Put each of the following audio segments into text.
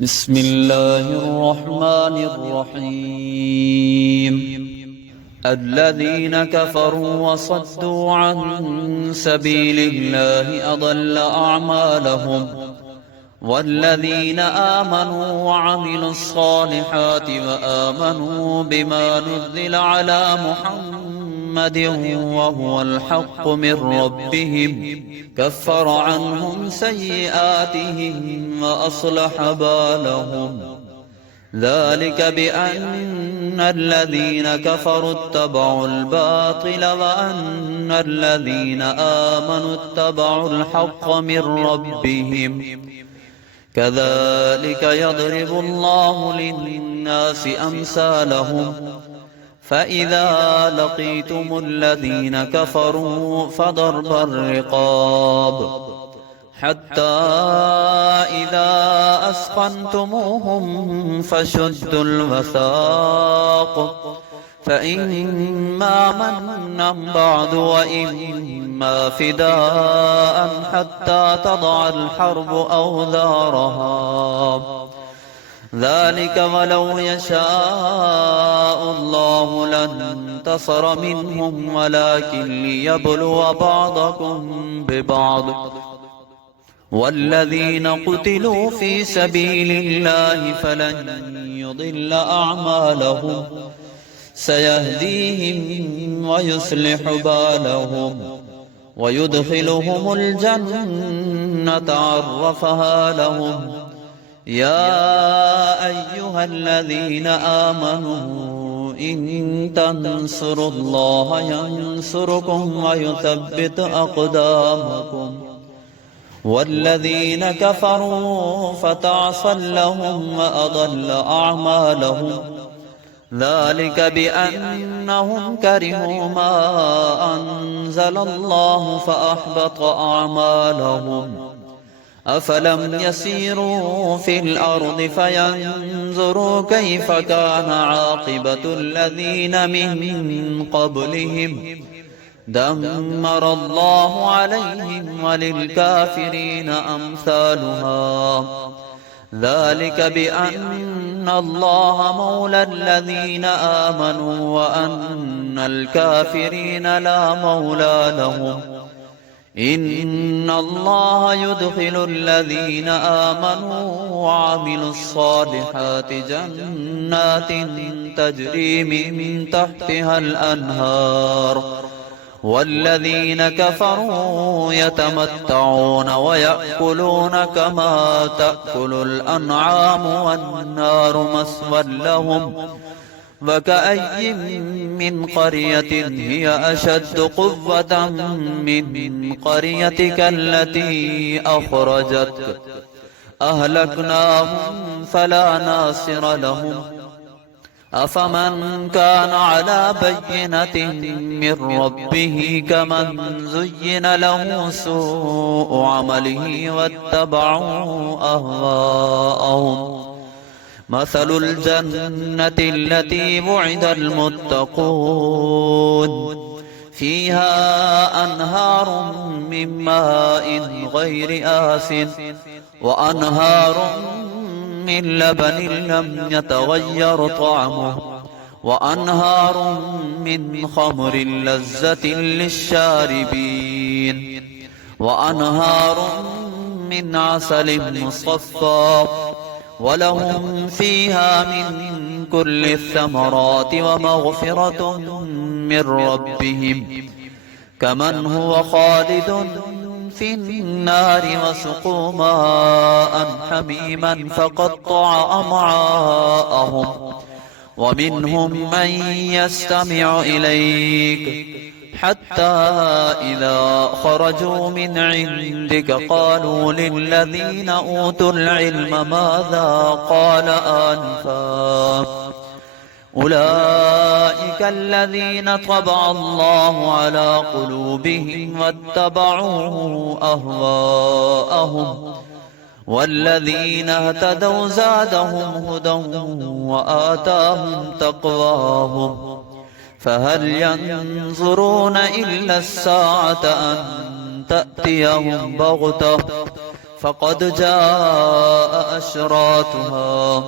بسم الله الرحمن الرحيم. الذين كفروا وصدوا عن سبيل الله أضل أعمالهم، والذين آمنوا وعملوا الصالحات وآمنوا بما نزل على محمد وهو الحق من ربهم كفر عنهم سيئاتهم وأصلح بالهم. ذلك بأن الذين كفروا اتبعوا الباطل وأن الذين آمنوا اتبعوا الحق من ربهم. كذلك يضرب الله للناس أمثالهم. فإذا لقيتم الذين كفروا فضرب الرقاب حتى إذا أثخنتموهم فشدوا الوثاق، فإما منا بعد وإما فداء حتى تضع الحرب أوزارها. ذلك ولو يشاء الله لانتصر منهم ولكن ليبلو بعضكم ببعض. والذين قتلوا في سبيل الله فلن يضل أعمالهم، سيهديهم ويصلح بالهم ويدخلهم الجنة عرفها لهم. يا أيها الذين آمنوا إن تنصروا الله ينصركم ويثبت أقدامكم. والذين كفروا فتعصا لهم وأضل أعمالهم. ذلك بأنهم كرهوا ما أنزل الله فأحبط أعمالهم. أفلم يسيروا في الأرض فينظروا كيف كان عاقبة الذين من قبلهم دمر الله عليهم وللكافرين أمثالها. ذلك بأن الله مولى الذين آمنوا وأن الكافرين لا مولى لهم. إن الله يدخل الذين آمنوا وعملوا الصالحات جنات تجري من تحتها الأنهار، والذين كفروا يتمتعون ويأكلون كما تأكل الأنعام والنار مثوى لهم. وكأي من قرية هي أشد قوة من قريتك التي أخرجتك أهلكناهم فلا ناصر لهم. أفمن كان على بينة من ربه كمن زين له سوء عمله واتبعوا أهواءهم. مثل الجنة التي وعد المتقون فيها أنهار من ماء غير آسن وأنهار من لبن لم يتغير طعمه وأنهار من خمر لذة للشاربين وأنهار من عسل مصفى ولهم فيها من كل الثمرات ومغفرة من ربهم كمن هو خالد في النار وسقوا ماء حميما فقطع أمعاءهم. ومنهم من يستمع إليك حتى إذا خرجوا من عندك قالوا للذين أوتوا العلم ماذا قال آنفا أولئك الذين طبع الله على قلوبهم واتبعوا أهواءهم. والذين اهتدوا زادهم هدى وآتاهم تقواهم. فهل ينظرون إلا الساعة أن تأتيهم بغتة فقد جاء أشراطها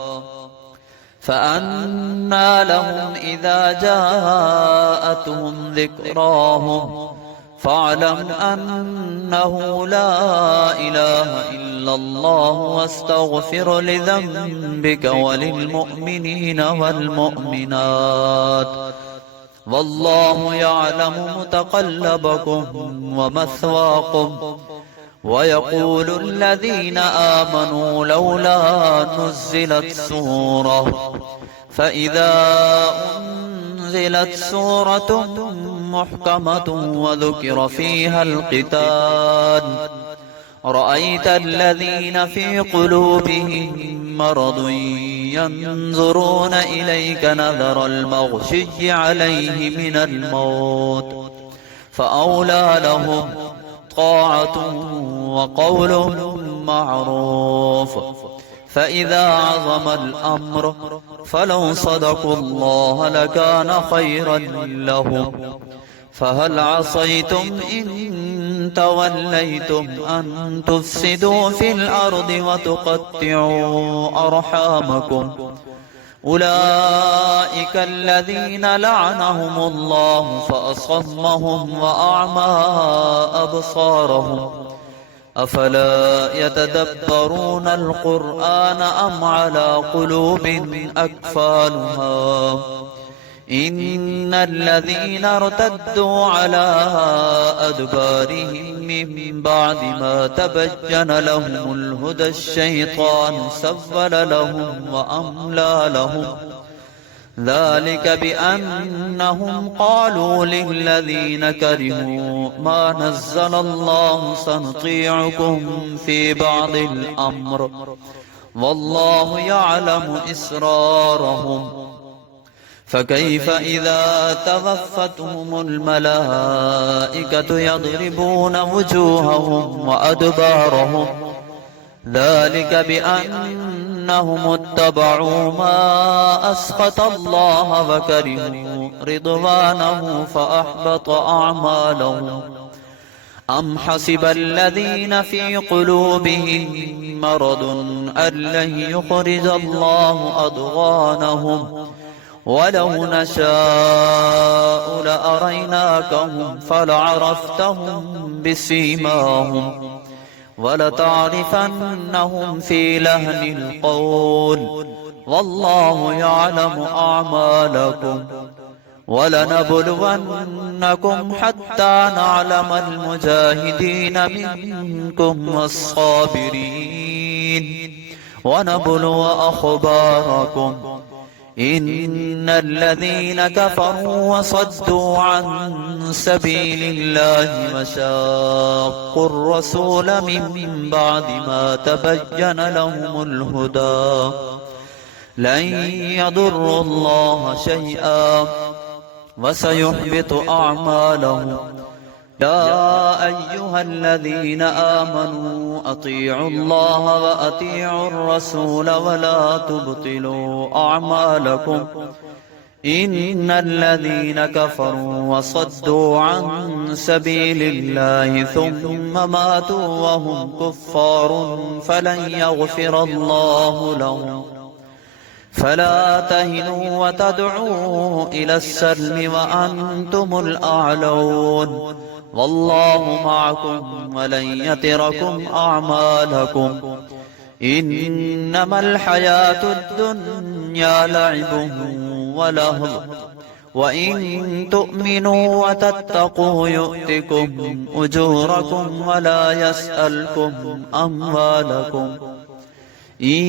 فأنى لهم إذا جاءتهم ذكراهم فاعلم أنه لا إله إلا الله واستغفر لذنبك وللمؤمنين والمؤمنات والله يعلم متقلبكم ومثواكم. ويقول الذين آمنوا لولا نزلت سورة فإذا أنزلت سورة محكمة وذكر فيها القتال رأيت الذين في قلوبهم مرض ينظرون إليك نظر المغشي عليه من الموت فأولى لهم طاعة وقول معروف. فإذا عظم الأمر فلو صدقوا الله لكان خيرا لهم. فهل عصيتم إن توليتم أن تفسدوا في الأرض وتقطعوا أرحامكم أولئك الذين لعنهم الله فأصمهم وأعمى أبصارهم أفلا يتدبرون القرآن أم على قلوب أكفالها إن الذين ارتدوا على أدبارهم من بعد ما تبين لهم الهدى الشيطان سول لهم وأملى لهم ذلك بأنهم قالوا للذين كرهوا ما نزل الله سنطيعكم في بعض الأمر والله يعلم إسرارهم. فكيف إذا توفتهم الملائكة يضربون وجوههم وأدبارهم ذلك بأنهم اتبعوا ما أسخط الله وكرهوا رضوانه فأحبط أعمالهم. أم حسب الذين في قلوبهم مرض أن لن يخرج الله أضغانهم ولو نشاء لأريناكهم فلعرفتهم بسيماهم ولتعرفنهم في لهن القول والله يعلم أعمالكم. ولنبلونكم حتى نعلم المجاهدين منكم والصابرين ونبلو أخباركم. إن الذين كفروا وصدوا عن سبيل الله وشاقوا الرسول من بعد ما تبين لهم الهدى لن يضروا الله شيئا وسيحبط أعمالهم. يا أيها الذين آمنوا أطيعوا الله وأطيعوا الرسول ولا تبطلوا أعمالكم إن الذين كفروا وصدوا عن سبيل الله ثم ماتوا وهم كفار فلن يغفر الله لهم. فلا تهنوا وتدعوا إلى السلم وأنتم الأعلون والله معكم ولن يتركم أعمالكم. إنما الحياة الدنيا لعب ولهو وإن تؤمنوا وتتقوا يؤتكم أجوركم ولا يسألكم أموالكم إن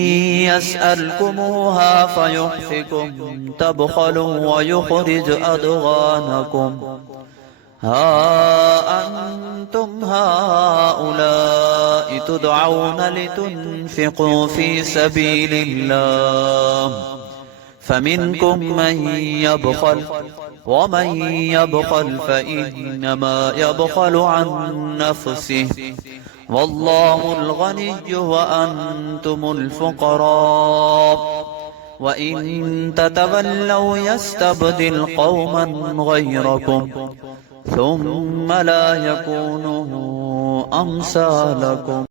يسألكموها فيحفكم تبخلوا ويخرج أضغانكم. ها أنتم هؤلاء تدعون لتنفقوا في سبيل الله فمنكم من يبخل ومن يبخل فإنما يبخل عن نفسه والله الغني وأنتم الفقراء وإن تتولوا يستبدل قوما غيركم ثم لا يكونوا أمثالكم.